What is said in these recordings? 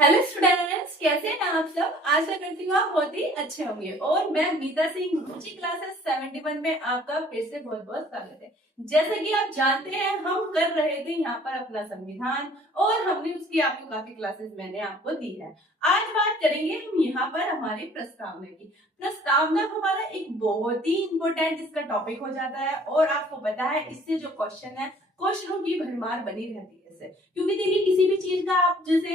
Hello students, कैसे हैं आप सब। आशा करती हूँ आप बहुत ही अच्छे होंगे। और मैं मीता सिंह मुझी क्लासेस 71 में आपका फिर से बहुत बहुत स्वागत है। जैसे कि आप जानते हैं, हम कर रहे थे यहाँ पर अपना संविधान और हमने उसकी आपको काफी क्लासेस मैंने आपको दी है। आज बात करेंगे हम यहाँ पर हमारी प्रस्तावना की। प्रस्तावना हमारा एक बहुत ही इंपॉर्टेंट इसका टॉपिक हो जाता है और आपको पता है इससे जो क्वेश्चन है, क्वेश्चनों की भरमार बनी रहती है इससे। क्योंकि देखिए, किसी भी चीज का आप जैसे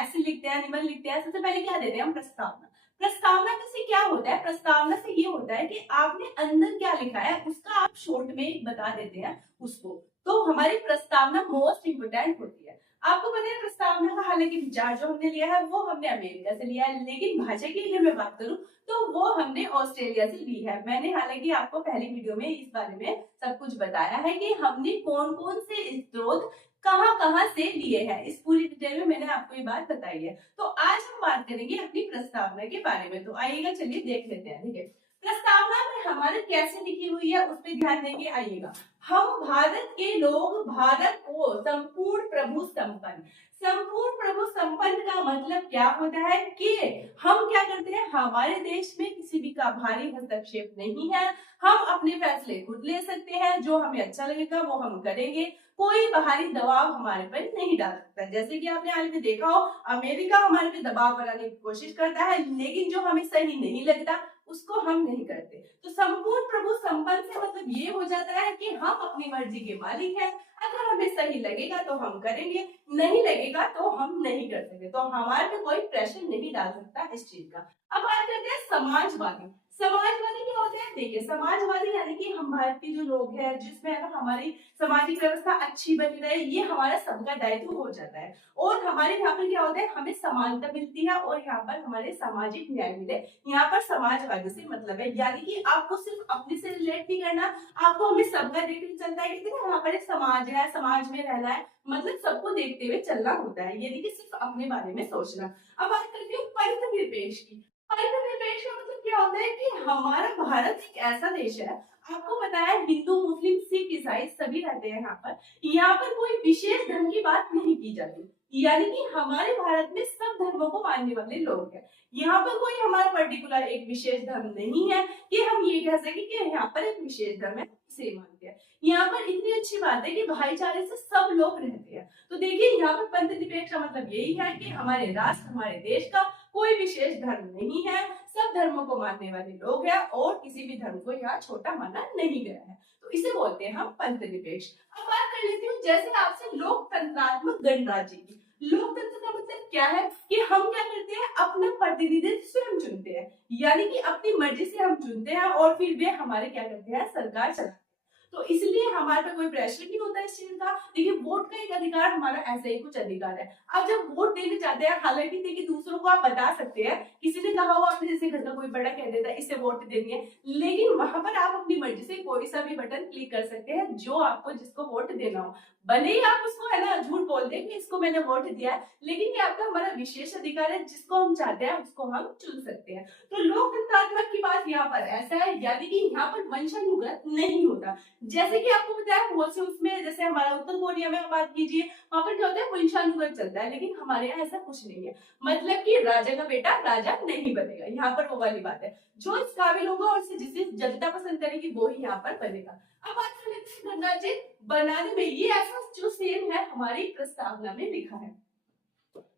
ऐसे लिखते हैं, निबंध लिखते हैं, सबसे पहले क्या देते हैं हम, प्रस्तावना। प्रस्तावना से क्या होता है, प्रस्तावना से ये होता है कि आपने अंदर क्या लिखा है उसका आप शॉर्ट में बता देते हैं उसको। तो हमारी प्रस्तावना मोस्ट इंपोर्टेंट होती है। आपको पता है प्रस्तावना का हालांकि विचार जो हमने लिया है वो हमने अमेरिका से लिया है, लेकिन भाषा की अगर मैं बात करूं तो वो हमने ऑस्ट्रेलिया से ली है। मैंने हालांकि आपको पहली वीडियो में इस बारे में सब कुछ बताया है कि हमने कौन कौन से स्रोत कहाँ कहाँ से लिए हैं। इस पूरी डिटेल में मैंने आपको ये बात बताई है। तो आज हम बात करेंगे अपनी प्रस्तावना के बारे में। तो आइएगा, चलिए देख लेते हैं। देखिए, प्रस्तावना में हमारे कैसे लिखी हुई है उस पर ध्यान देंगे। आइएगा, हम भारत के लोग भारत को संपूर्ण प्रभु संपन्न। संपूर्ण प्रभु संपन्न का मतलब क्या होता है कि हम क्या करते हैं, हमारे देश में किसी भी का भारी हस्तक्षेप नहीं है। हम अपने फैसले खुद ले सकते हैं, जो हमें अच्छा लगेगा वो हम करेंगे। कोई बाहरी दबाव हमारे पर नहीं डाल सकता। जैसे कि आपने हाल में देखा हो, अमेरिका हमारे पे दबाव बनाने की कोशिश करता है, लेकिन जो हमें सही नहीं लगता उसको हम नहीं करते। तो संपूर्ण प्रभु संपन्न से मतलब ये हो जाता है कि हम अपनी मर्जी के मालिक हैं। अगर हमें सही लगेगा तो हम करेंगे, नहीं लगेगा तो हम नहीं कर सकते। तो हमारे पे कोई प्रेशर नहीं डाल सकता इस चीज का। अब बात करते हैं समाजवादी। समाजवादी क्या होते हैं, देखिए समाजवादी यानी कि हम भारत के जो लोग हैं जिसमें है ना हमारी सामाजिक व्यवस्था अच्छी बनी रहे, ये हमारा सबका दायित्व हो जाता है। और हमारे यहाँ पर क्या होता है, हमें समानता मिलती है और यहाँ पर हमारे सामाजिक न्याय मिले। यहाँ पर समाजवादी से मतलब है, यानी कि आपको सिर्फ अपने से रिलेट नहीं करना, आपको हमें सबका देखकर चलता है कि यहाँ पर एक समाज है, समाज में रहना है, मतलब सबको देखते हुए चलना होता है, यानी कि सिर्फ अपने बारे में सोचना। अब बात करती हूँ पंथ निरपेक्ष की। पंथ निरपेक्ष का मतलब क्या होता है कि हमारा भारत एक ऐसा देश है, आपको पता है हिंदू मुस्लिम सिख ईसाई सभी रहते हैं यहाँ पर कोई विशेष धर्म की बात नहीं की जाती। यानी कि हमारे भारत में सब धर्मों को मानने वाले लोग हैं। यहाँ पर कोई हमारा पर्टिकुलर एक विशेष धर्म नहीं है कि हम ये कह सके कि यहाँ पर एक विशेष धर्म है इसे मानते हैं। यहाँ पर इतनी अच्छी बात है कि भाईचारे से सब लोग रहते हैं। तो देखिए, यहाँ पर पंथ निरपेक्ष का मतलब यही है कि हमारे राष्ट्र हमारे देश का कोई विशेष धर्म नहीं है, सब धर्मों को मानने वाले लोग हैं और किसी भी धर्म को यहाँ छोटा माना नहीं गया है। तो इसे बोलते हैं हम पंथ निरपेक्ष। अब बात कर लेती हूँ जैसे आपसे लोकतंत्रात्मक गणराज्य की। लोकतंत्र का मतलब क्या है कि हम क्या करते हैं, अपना प्रतिनिधित्व स्वयं चुनते हैं, यानी कि अपनी मर्जी से हम चुनते हैं और फिर वे हमारे क्या करते हैं, सरकार चलाते हैं। तो इसलिए हमारे पे कोई प्रेशर नहीं होता इस चीज का। देखिए, वोट का एक अधिकार हमारा ऐसे ही कुछ अधिकार है। अब जब वोट देने जाते हैं, हालांकि देखिए दूसरों को आप बता सकते हैं, किसी ने कहा हुआ आपने जैसे घर का कोई बड़ा कह देता है इससे वोट देनी है, लेकिन वहां पर आप अपनी मर्जी से कोई सा भी बटन क्लिक कर सकते हैं जो आपको जिसको वोट देना हो। भले ही आप उसको है ना झूठ बोल दें कि इसको मैंने वोट दिया है, लेकिन ये आपका हमारा विशेष अधिकार है, जिसको हम चाहते हैं उसको हम चुन सकते हैं। तो लोकतंत्रात्मक की बात यहाँ पर ऐसा है, यानी कि यहाँ पर वंशानुगत नहीं होता। जैसे कि आपको पता है बहुत से उसमें, जैसे हमारा उत्तर कोरिया में बात कीजिए, वहां पर क्या होता है, वंशानुगत चलता है, लेकिन हमारे यहाँ ऐसा कुछ नहीं है। मतलब कि राजा का बेटा राजा नहीं बनेगा, यहाँ पर वो वाली बात है। जो इस काबिल होगा और जिसे जनता पसंद करेगी वो ही यहाँ पर बनेगा। अब बात कर लेते हैं गणराज्य बनाने में। ये ऐसा जो सेम है हमारी प्रस्तावना में लिखा है,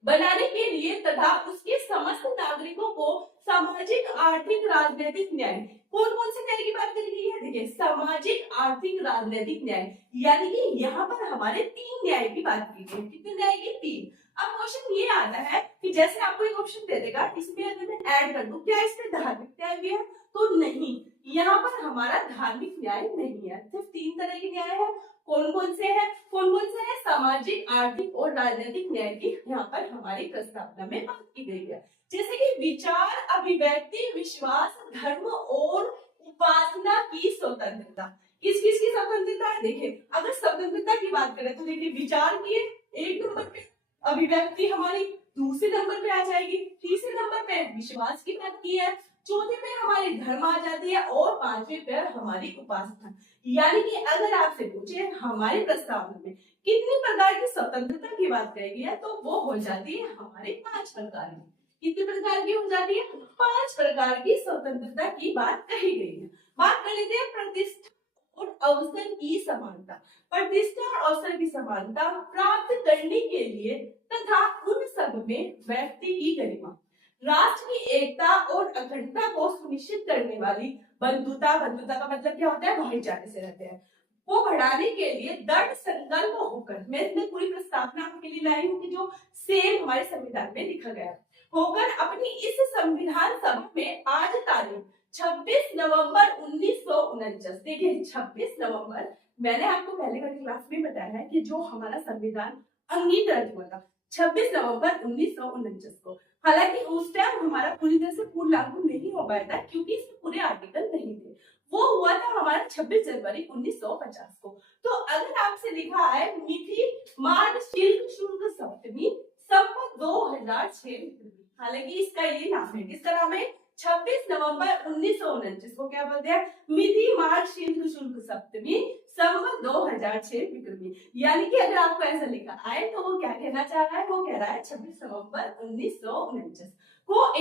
बनाने के लिए तथा उसके समस्त नागरिकों को सामाजिक आर्थिक राजनीतिक न्याय। कौन कौन से न्याय की बात करी गई है, देखिए सामाजिक आर्थिक राजनीतिक न्याय, यानी कि यहाँ पर हमारे 3 न्याय की बात की गई। कितने न्याय की, 3। अब क्वेश्चन ये आता है कि जैसे आपको एक ऑप्शन दे देगा, इसमें अगर मैं ऐड कर दूं, क्या इसमें धार्मिक न्याय भी है, तो नहीं, यहाँ पर हमारा धार्मिक न्याय नहीं है। सिर्फ 3 तरह के न्याय है। कौन कौन से हैं, कौन कौन से हैं, सामाजिक आर्थिक और राजनीतिक न्याय की यहाँ पर हमारी प्रस्तावना में बात की गई है। जैसे कि विचार अभिव्यक्ति विश्वास धर्म और उपासना की स्वतंत्रता। किस किस की स्वतंत्रता है, देखिए अगर स्वतंत्रता की बात करें तो देखिए विचार की है 1 नंबर पे, अभिव्यक्ति हमारी दूसरे नंबर पे आ जाएगी, तीसरे नंबर पे विश्वास की बात की है, चौथे पे हमारी धर्म आ जाती है और 5वें पे हमारी उपासना। यानी कि अगर आपसे पूछे हमारे प्रस्तावना में कितनी प्रकार की स्वतंत्रता की बात करेगी है तो वो हो जाती है हमारे 5 प्रकार की। कितनी प्रकार की हो जाती है? 5 प्रकार की स्वतंत्रता की बात कही गई है। बात कर लेते हैं प्रतिष्ठा और अवसर की समानता। प्रतिष्ठा और अवसर की समानता प्राप्त करने के लिए तथा उन सब में व्यक्ति की गरिमा, राष्ट्र की एकता और अखंडता को सुनिश्चित करने वाली बंधुता, बंधुता का मतलब क्या होता है? भाईचारे से रहते हैं, वो बढ़ाने के लिए दृढ़ संकल्प होकर, मैं इसमें पूरी प्रस्तावना आपके लिए लाई हूँ कि जो सेम हमारे संविधान में लिखा गया होकर अपनी इस संविधान सभा में आज तारीख 26 नवंबर 1949, देखिए 26 नवंबर, मैंने आपको पहले वाली क्लास में बताया है कि जो हमारा संविधान अंगीकृत हुआ था 26 नवंबर 1949 को। हालांकि उस टाइम हमारा पूरी तरह से पूर्ण लागू नहीं हो पाया था क्योंकि इसमें पूरे आर्टिकल नहीं थे, वो हुआ था हमारा 26 जनवरी 1950 को। तो अगर आपसे लिखा है मिति मार्ग शुल्क शुल्क सप्तमी संवत 2006, हालांकि इसका ये नाम है, किसका नाम है? 26 नवंबर 1949 को क्या बोलते हैं? मिति मार्ग शुल्क शुल्क सप्तमी संवत 2006 विक्रमी। यानी कि अगर आपको ऐसा लिखा आए तो वो क्या कहना चाह रहा है? वो कह रहा है 26 नवंबर 1949 को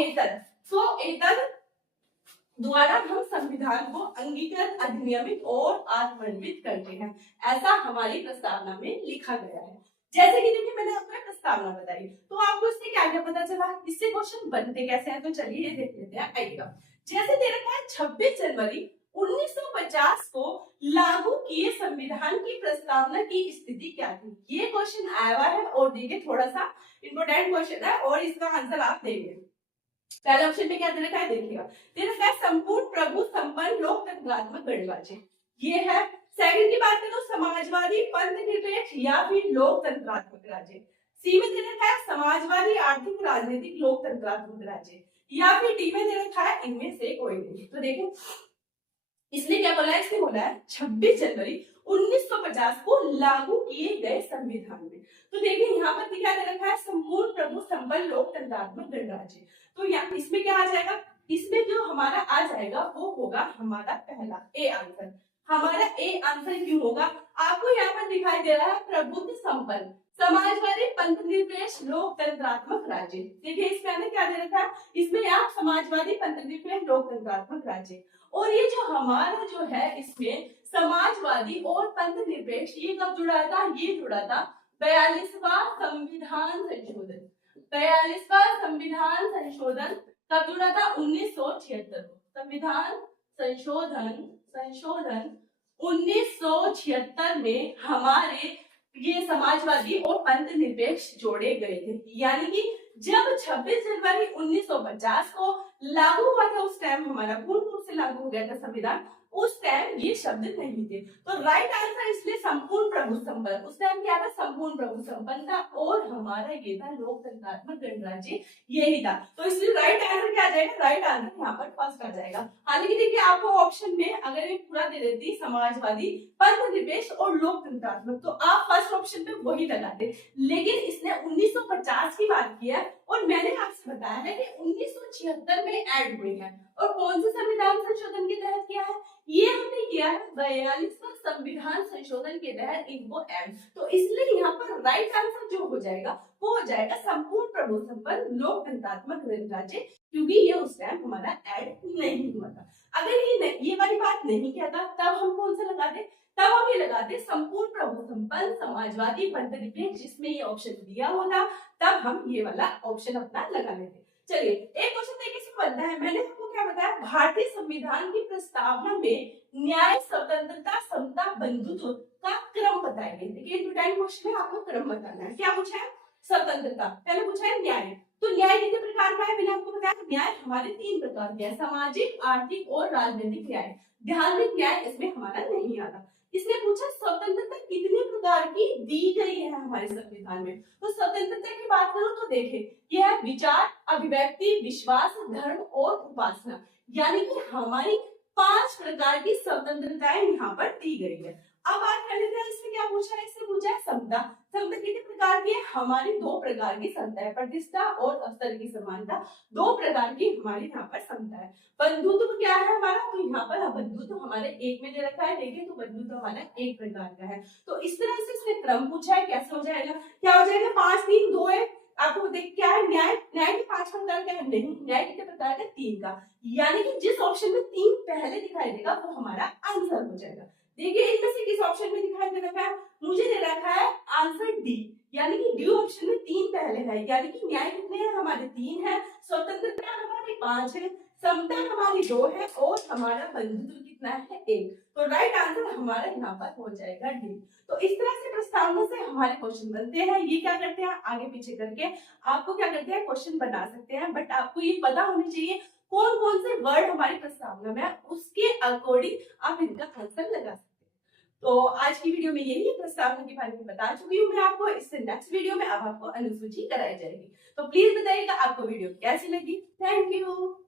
एतद द्वारा हम संविधान को अंगीकृत, अधिनियमित और आत्मन्वित करते हैं, ऐसा हमारी प्रस्तावना में लिखा गया है। जैसे कि देखिए मैंने आपको प्रस्तावना बताई तो आपको इससे क्या क्या पता चला, इससे क्वेश्चन बनते कैसे हैं, तो चलिए ये देख लेते हैं। आइएगा, जैसे दे रखा है 26 जनवरी 1950 को लागू किए संविधान की प्रस्तावना की स्थिति क्या थी, ये क्वेश्चन आया हुआ है और देखिए थोड़ा सा इंपोर्टेंट क्वेश्चन है और इसका आंसर आप देंगे। पहले ऑप्शन में क्या दे रखा है? देखिएगा, दे रखा है संपूर्ण प्रभु संपन्न लोकतंत्रात्मक गणराज्य, ये है। सेकंड की बात करो समाजवादी पंथ निरपेक्ष या फिर लोकतंत्रात्मक राज्य। सी में दे रखा है समाजवादी आर्थिक राजनीतिक लोकतंत्रात्मक राज्य, या फिर डी में दे रखा है इनमें से कोई नहीं। तो देखो इसने क्या बोला है? इसने बोला है 26 जनवरी 1950 को लागू किए गए संविधान में। तो देखिए यहाँ पर क्या दे रखा है? संपूर्ण प्रभु संपन्न लोकतंत्रात्मक गणराज्य। तो यहाँ इसमें क्या आ जाएगा? इसमें जो हमारा आ जाएगा वो होगा हमारा पहला ए आंसर। हमारा ए आंसर क्यों होगा? आपको यहाँ पर दिखाई दे रहा है प्रभुत्व संपन्न समाजवादी पंथ निरपेक्ष लोकतंत्रात्मक राज्य। देखिए इसमें क्या दे रखा है? इसमें आप समाजवादी पंथ निरपेक्ष लोकतंत्रात्मक राज्य, और ये जो हमारा जो है इसमें समाजवादी और पंथ निरपेक्ष ये कब जुड़ा था? ये जुड़ा था 42वां संविधान संशोधन। 42वां संविधान संशोधन कब जुड़ा था? 1976 को। संविधान संशोधन 1976 में हमारे ये समाजवादी और पंथ निरपेक्ष जोड़े गए थे। यानी कि जब 26 जनवरी 1950 को लागू हुआ था उस टाइम हमारा पूर्ण रूप से लागू हो गया था संविधान, उस टाइम ये शब्द नहीं थे। तो राइट आंसर इसलिए संपूर्ण प्रभु संपन्न, उस टाइम क्या था? संपूर्ण प्रभु संपन्न था और हमारा ये था लोकतंत्रात्मक गणराज्य, यही था। तो इसलिए राइट आंसर क्या आ जाएगा? राइट आंसर यहाँ पर फर्स्ट आ जाएगा। हालांकि देखिए आपको ऑप्शन में अगर मैं पूरा दे देती समाजवादी पंथ निरपेक्ष और लोकतंत्रात्मक तो आप फर्स्ट ऑप्शन पे वही लगाते, लेकिन इसने 1950 की बात की है और मैंने आपसे बताया है कि 1976 में ऐड हुए हैं। और कौन से संविधान संशोधन के तहत किया है? ये हमने किया है 42वां संविधान संशोधन के तहत इनको ऐड। तो इसलिए यहाँ पर राइट आंसर जो हो जाएगा वो हो जाएगा संपूर्ण प्रभु संपन्न लोकतंत्रात्मक गणराज्य, क्योंकि ये उस टाइम हमारा ऐड नहीं हुआ था। अगर ये वाली बात नहीं कहता तब हम कौन सा लगाते? तब हम ये लगाते संपूर्ण प्रभु संपन्न समाजवादी पंथ निरपेक्ष, जिसमें ये ऑप्शन दिया होता तब हम ये वाला ऑप्शन अपना लगा लेते। चलिए एक क्वेश्चन देखिए इसमें बनता है, मैंने आपको क्या बताया? भारतीय संविधान की प्रस्तावना में न्याय स्वतंत्रता समता बंधुत्व का क्रम बताइए। देखिए इंपोर्टेंट क्वेश्चन है, आपको क्रम बताना है। क्या पूछा है? स्वतंत्रता, पहले पूछा है न्याय। तो न्याय कितने प्रकार का है? मैंने आपको बताया न्याय हमारे 3 प्रकार के हैं, सामाजिक आर्थिक और राजनीतिक न्याय। धार्मिक न्याय इसमें हमारा नहीं आता। इसने पूछा स्वतंत्रता कितने प्रकार की दी गई है हमारे संविधान में। तो स्वतंत्रता की बात करूं तो देखें यह है विचार, अभिव्यक्ति, विश्वास, धर्म और उपासना, यानी कि हमारी 5 प्रकार की स्वतंत्रताएं यहाँ पर दी गई है। अब बात कर लेते हैं इससे क्या पूछा है, इससे पूछा है समता। समता कितने प्रकार की है, हमारी दो प्रकार की समता है, प्रतिष्ठा और अवसर की समानता, दो प्रकार की हमारी यहाँ पर समता है। बंधुत्व क्या है हमारा, तो यहाँ पर बंधुत्व हमारे एक में दे रखा है, देखिए तो बंधुत्व हमारा एक प्रकार का है। तो इस तरह से इसने क्रम पूछा है, कैसे हो जाएगा, क्या हो जाएगा, 5 3 2 1। आपको देख क्या है, न्याय, न्याय के 5 प्रकार का है, नहीं, न्याय कितने प्रकार का, 3 का, यानी कि जिस ऑप्शन में 3 पहले दिखाई देगा वो हमारा आंसर हो जाएगा। देखिए इनमें से किस ऑप्शन में दिखाई दे रखा है, मुझे दे रखा है आंसर डी, यानी कि डी ऑप्शन में 3 पहले है, यानी कि न्याय कितने हैं हमारे 3 है, स्वतंत्रता हमारी 5 है, समता हमारी 2 है, और हमारा बंधुत्व कितना है 1। तो राइट आंसर हमारा यहाँ पर हो जाएगा डी। तो इस तरह से प्रस्तावना से हमारे क्वेश्चन बनते हैं। ये क्या करते हैं, आगे पीछे करके आपको क्या करते हैं, क्वेश्चन बना सकते हैं, बट आपको ये पता होनी चाहिए कौन कौन से वर्ड हमारी प्रस्तावना में है, उसके अकॉर्डिंग आप इनका आंसर लगा सकते हैं। तो आज की वीडियो में यही प्रस्तावना के बारे में बता चुकी हूँ मैं आपको। इससे नेक्स्ट वीडियो में अब आपको अनुसूची कराई जाएगी। तो प्लीज बताइएगा आपको वीडियो कैसी लगी। Thank you.